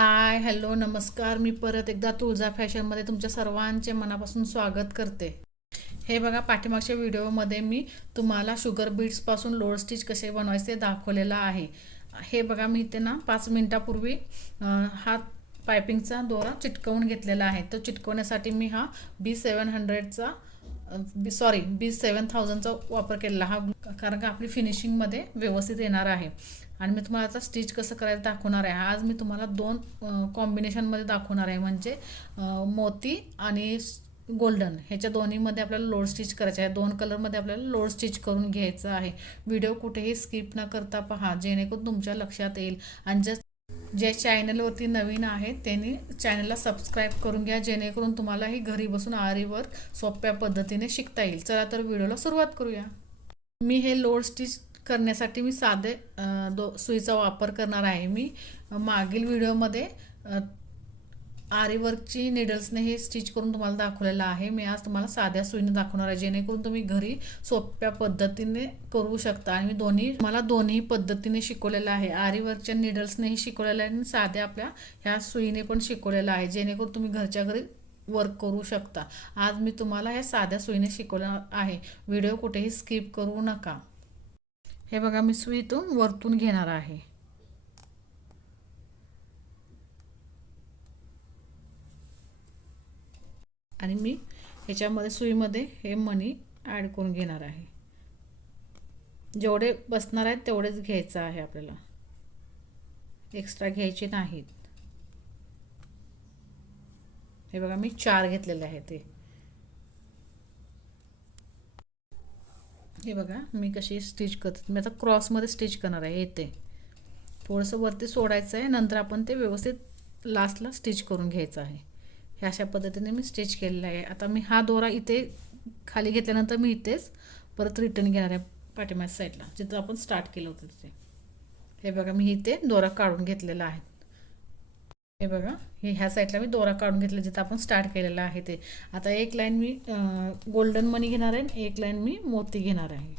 Hi hello नमस्कार. मी परत एकदा तुळजा फॅशनमध्ये तुमच्या सर्वांचे मनापासून स्वागत करते. हे बघा पाठीमागच्या व्हिडिओमध्ये मी तुम्हाला शुगर बीट्सपासून लोड स्टिच कसे बनवायचे ते दाखवलेलं आहे. हे बघा मी ते ना पाच मिनटापूर्वी हा पायपिंगचा दोरा चिटकवून घेतलेला आहे. तो चिटकवण्यासाठी मी हा बी सेवन हंड्रेडचा बी सॉरी बी सेवन थाउजंडचा वापर केलेला हा कारण का आपली फिनिशिंगमध्ये व्यवस्थित येणार आहे. आणि मी तुम्हाला आता स्टिच कसं करायचं दाखवणार आहे. आज मी तुम्हाला दोन कॉम्बिनेशनमध्ये दाखवणार आहे. म्हणजे मोती आणि गोल्डन ह्याच्या दोन्हीमध्ये आपल्याला लोड स्टिच करायचं आहे. दोन कलरमध्ये आपल्याला लोड स्टिच करून घ्यायचं आहे. व्हिडिओ कुठेही स्किप न करता पहा. जेणेकरून तुमच्या लक्षात येईल. आणि जस्ट जे चॅनलवरती नवीन आहेत त्यांनी चॅनलला सबस्क्राईब करून घ्या जेणेकरून तुम्हालाही घरी बसून आरीवर सोप्या पद्धतीने शिकता येईल. चला तर व्हिडिओला सुरुवात करूया. मी हे लोड स्टिच करण्यासाठी मी साधे दो सुईचा वापर करणार आहे मी. मागील व्हिडिओमध्ये आरीवर्कची निडल्सने हे स्टिच करून तुम्हाला दाखवलेलं आहे. मी आज तुम्हाला साध्या सुईने दाखवणार आहे जेणेकरून तुम्ही घरी सोप्या पद्धतीने करू शकता. आणि मी दोन्ही मला दोन्ही पद्धतीने शिकवलेलं आहे. आरीवर्कच्या निडल्सनेही शिकवलेलं आहे आणि साध्या आपल्या ह्या सुईने पण शिकवलेलं आहे जेणेकरून तुम्ही घरच्या घरी वर्क करू शकता. आज मी तुम्हाला ह्या साध्या सुईने शिकवलं आहे. व्हिडिओ कुठेही स्किप करू नका. हे बघा मी सुईतून वरतून घेणार आहे. आणि मी ह्याच्यामध्ये सुईमध्ये हे मनी ॲड करून घेणार आहे. जेवढे बसणार आहेत तेवढेच घ्यायचं आहे आपल्याला. एक्स्ट्रा घ्यायचे नाहीत. हे बघा मी चार घेतलेले आहे ते हे बघा मी कशी स्टिच करते. मी आता क्रॉसमध्ये स्टिच करणार आहे येते. थोडंसं वरती सोडायचं आहे नंतर आपण ते व्यवस्थित लास्टला स्टिच करून घ्यायचं आहे. हे अशा पद्धतीने मी स्टिच केलेलं आहे. आता मी हा दोरा इथे खाली घेतल्यानंतर मी इथेच परत रिटर्न घेणार आहे पाठीमागच्या साईडला जिथं आपण स्टार्ट केलं होतं तिथे. हे बघा मी इथे दोरा काढून घेतलेला आहे. हे बघा हे ह्या साईडला मी दोरा काढून घेतला जिथं आपण स्टार्ट केलेलं आहे ते. आता एक लाईन मी गोल्डन मनी घेणार आहे आणि एक लाईन मी मोती घेणार आहे.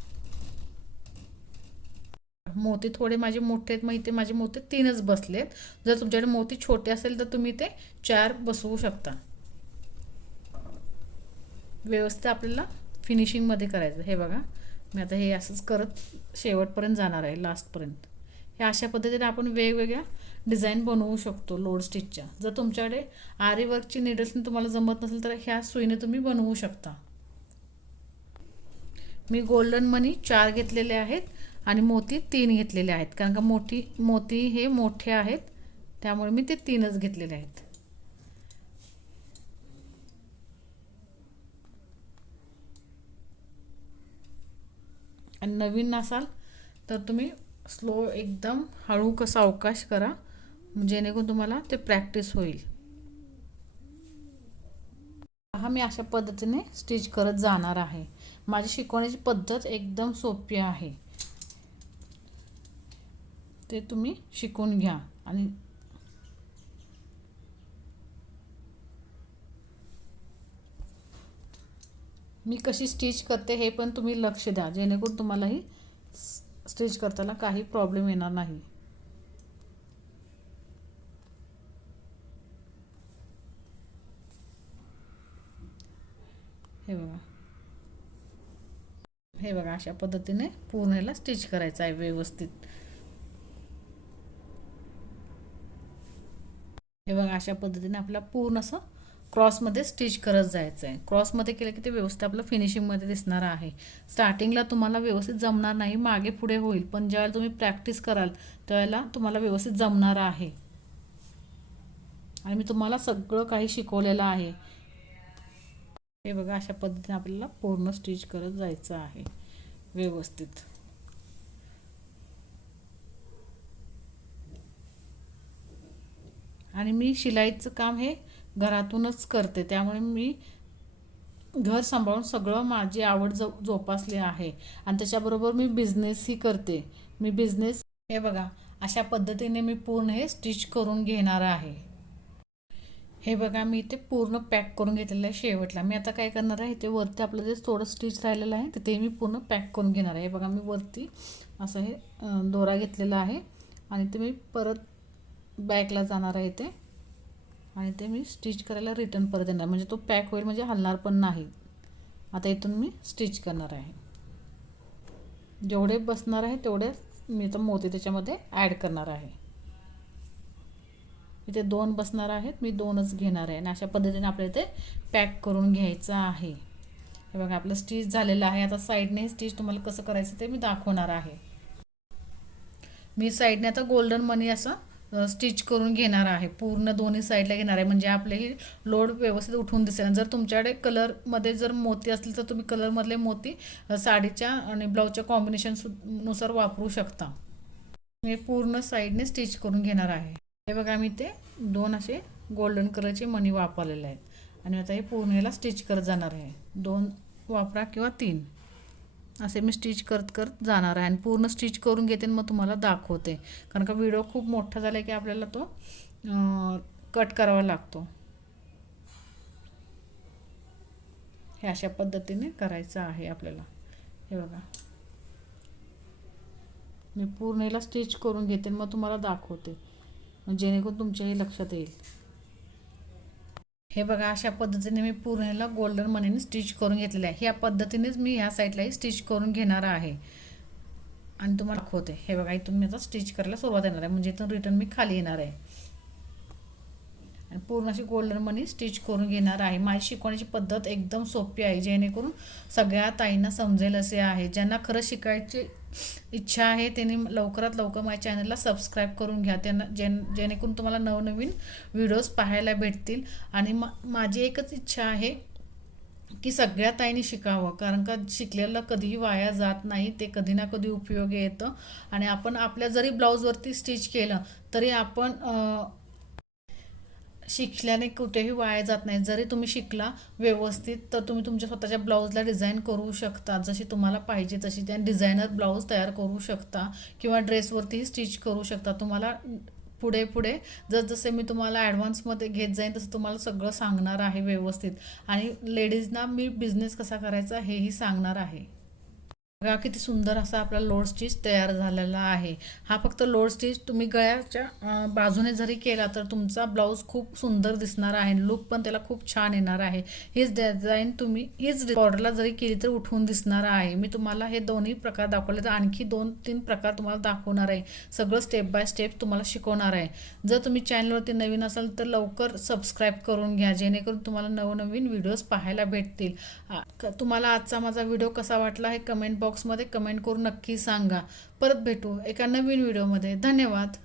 मोती थोडे माझे मोठे आहेत मग इथे माझे मोती तीनच बसलेत. जर तुमच्याकडे मोती छोटे असेल तर तुम्ही ते चार बसवू शकता. व्यवस्थित आपल्याला फिनिशिंगमध्ये करायचं. हे बघा मी आता हे असंच करत शेवटपर्यंत जाणार आहे लास्टपर्यंत हे अशा पद्धतीने आपण वेगवेगळ्या डिझाईन बनवू शकतो लोड स्टिचच्या जर तुमच्याकडे आरी वर्कची निडल्सने तुम्हाला जमत नसेल तर ह्या सुईने तुम्ही बनवू शकता. मी गोल्डन मनी चार घेतलेले आहेत. आणि मोती तीन घेतलेले आहेत. कारण का मोठी मोती हे मोठे आहेत. त्यामुळे मी ते तीनच घेतलेले आहेत. आणि नवीन असाल तर तुम्ही स्लो एकदम हळू कसा अवकाश करा जेणेकरून तुम्हाला ते प्रॅक्टिस होईल. हा मी अशा पद्धतीने स्टिच करत जाणार आहे. माझी शिकवण्याची पद्धत एकदम सोपी आहे. ते तुम्ही शिकून घ्या. आणि मी कशी स्टिच करते हे पण तुम्ही लक्ष द्या. जेणेकरून तुम्हालाही स्टिच करताना काही प्रॉब्लेम येणार नाही. हे बघा. हे बघा अशा पद्धतीने पूर्ण स्टिच करायचं आहे व्यवस्थित. हे बघा अशा पद्धतीने आपल्याला पूर्ण असं क्रॉसमध्ये स्टिच करत जायचं आहे क्रॉसमध्ये केलं की ते व्यवस्थित आपलं फिनिशिंगमध्ये दिसणार आहे. स्टार्टिंगला तुम्हाला व्यवस्थित जमणार नाही मागे पुढे होईल पण ज्यावेळेला तुम्ही प्रॅक्टिस कराल त्यावेळेला तुम्हाला व्यवस्थित जमणार आहे. आणि मी तुम्हाला सगळं काही शिकवलेलं आहे. हे बघा अशा पद्धतीने आपल्याला पूर्ण स्टिच करत जायचं आहे. व्यवस्थित. आणि मी शिलाईचं काम हे घरातूनच करते. त्यामुळे मी घर सांभाळून सगळं माझी आवड जो जोपासली आहे. आणि त्याच्याबरोबर मी बिझनेसही करते. मी बिझनेस हे बघा अशा पद्धतीने मी पूर्ण हे स्टिच करून घेणार आहे. हे बघा मी इथे पूर्ण पॅक करून घेतलेलं आहे शेवटला. मी आता काय करणार आहे ते वरती आपलं जे थोडं स्टिच राहिलेलं आहे तिथे मी पूर्ण पॅक करून घेणार आहे. हे बघा मी वरती असं हे दोरा घेतलेला आहे. आणि ते मी परत बॅकला जाणार आहे ते. आणि ते मी स्टिच करायला रिटर्न परत येणार. म्हणजे तो पॅक होईल म्हणजे हलणार पण नाही. आता इथून मी स्टिच करणार आहे. जेवढे बसणार आहे तेवढे मी तर मोती त्याच्यामध्ये ॲड करणार आहे. इथे दोन बसणार आहेत. मी दोनच घेणार आहे. आणि अशा पद्धतीने आपल्याला इथे पॅक करून घ्यायचं आहे. हे बघा आपलं स्टिच झालेलं आहे. आता साईडने स्टिच तुम्हाला कसं करायचं ते मी दाखवणार आहे. मी साईडने आता गोल्डन मनी असं स्टिच करून घेणार आहे. पूर्ण दोन्ही साईडला घेणार आहे. म्हणजे आपले ही लोड व्यवस्थित उठून दिसेल. जर तुमच्याकडे कलरमध्ये जर मोती असतील तर तुम्ही कलरमधले मोती साडीच्या आणि ब्लाऊजच्या कॉम्बिनेशननुसार वापरू शकता. मी पूर्ण साईडने स्टिच करून घेणार आहे. हे बघा मी ते दोन असे गोल्डन कलरचे मणी वापरलेले आहेत. आणि आता हे पूर्ण याला स्टिच करत जाणार आहे. दोन वापरा किंवा तीन. असे मी स्टिच करत करत जाणार आहे. आणि पूर्ण स्टिच करून घेते मग तुम्हाला दाखवते. कारण का व्हिडिओ खूप मोठा झाला की आपल्याला तो कट करावा लागतो. हे अशा पद्धतीने करायचं आहे आपल्याला. हे बघा. मी पूर्ण याला स्टिच करून घेते मग तुम्हाला दाखवते. जेणेकरून तुमच्याही लक्षात येईल. हे बघा अशा पद्धतीने मी पूर्ण ह्याला गोल्डन मनीने स्टिच करून घेतलेलं आहे. ह्या पद्धतीनेच मी ह्या साईडलाही स्टिच करून घेणार आहे. आणि तुम्हाला दाखवते. हे बघा इथून मी आता स्टिच करायला सुरुवात येणार आहे. म्हणजे इथून रिटर्न मी खाली येणार आहे. आणि पूर्ण अशी गोल्डन मनी स्टिच करून घेणार आहे. माझी शिकवण्याची पद्धत एकदम सोपी आहे जेणेकरून सगळ्या ताईंना समजेल असे आहे. ज्यांना खरं शिकायची इच्छा आहे त्यांनी लवकरात लवकर माझ्या चॅनलला सबस्क्राईब करून घ्या. त्यांना जेण जेणेकरून तुम्हाला नवनवीन व्हिडिओज पाहायला भेटतील. आणि मा माझी एकच इच्छा आहे की सगळ्या ताईंनी शिकावं. कारण का शिकलेलं कधीही वाया जात नाही ते कधी ना कधी उपयोगी येतं. आणि आपण आपल्या जरी ब्लाऊजवरती स्टिच केलं तरी आपण शिकल्याने कुठेही वाया जात नाही जरी तुम्ही शिकला व्यवस्थित तर तुम्ही तुमच्या स्वतःच्या ब्लाऊजला डिझाईन करू शकता. जशी तुम्हाला पाहिजे तशी. त्या डिझायनर ब्लाऊज तयार करू शकता. किंवा ड्रेसवरतीही स्टिच करू शकता. तुम्हाला पुढे पुढे जसजसे मी तुम्हाला ॲडव्हान्समध्ये घेत जाईन तसं तुम्हाला सगळं सांगणार आहे व्यवस्थित. आणि लेडीजना मी बिझनेस कसा करायचा हेही सांगणार आहे. बघा किती सुंदर असा आपला लोड स्टिच तयार झालेला आहे. हा फक्त लोड स्टिच तुम्ही गळ्याच्या बाजूने जरी केला तर तुमचा ब्लाऊज खूप सुंदर दिसणार आहे. लुक पण त्याला खूप छान येणार आहे. हीच डिझाईन तुम्ही हीच बॉर्डरला जरी केली तर उठून दिसणार आहे. मी तुम्हाला हे दोन्ही प्रकार दाखवले तर आणखी दोन तीन प्रकार तुम्हाला दाखवणार आहे. सगळं स्टेप बाय स्टेप तुम्हाला शिकवणार आहे. जर तुम्ही चॅनलवरती नवीन असाल तर लवकर सबस्क्राईब करून घ्या. जेणेकरून तुम्हाला नवनवीन व्हिडिओज पाहायला भेटतील. तुम्हाला आजचा माझा व्हिडिओ कसा वाटला हे कमेंट बॉक्स बॉक्समध्ये कमेंट करून नक्की सांगा. परत भेटू एका नवीन व्हिडिओमध्ये धन्यवाद.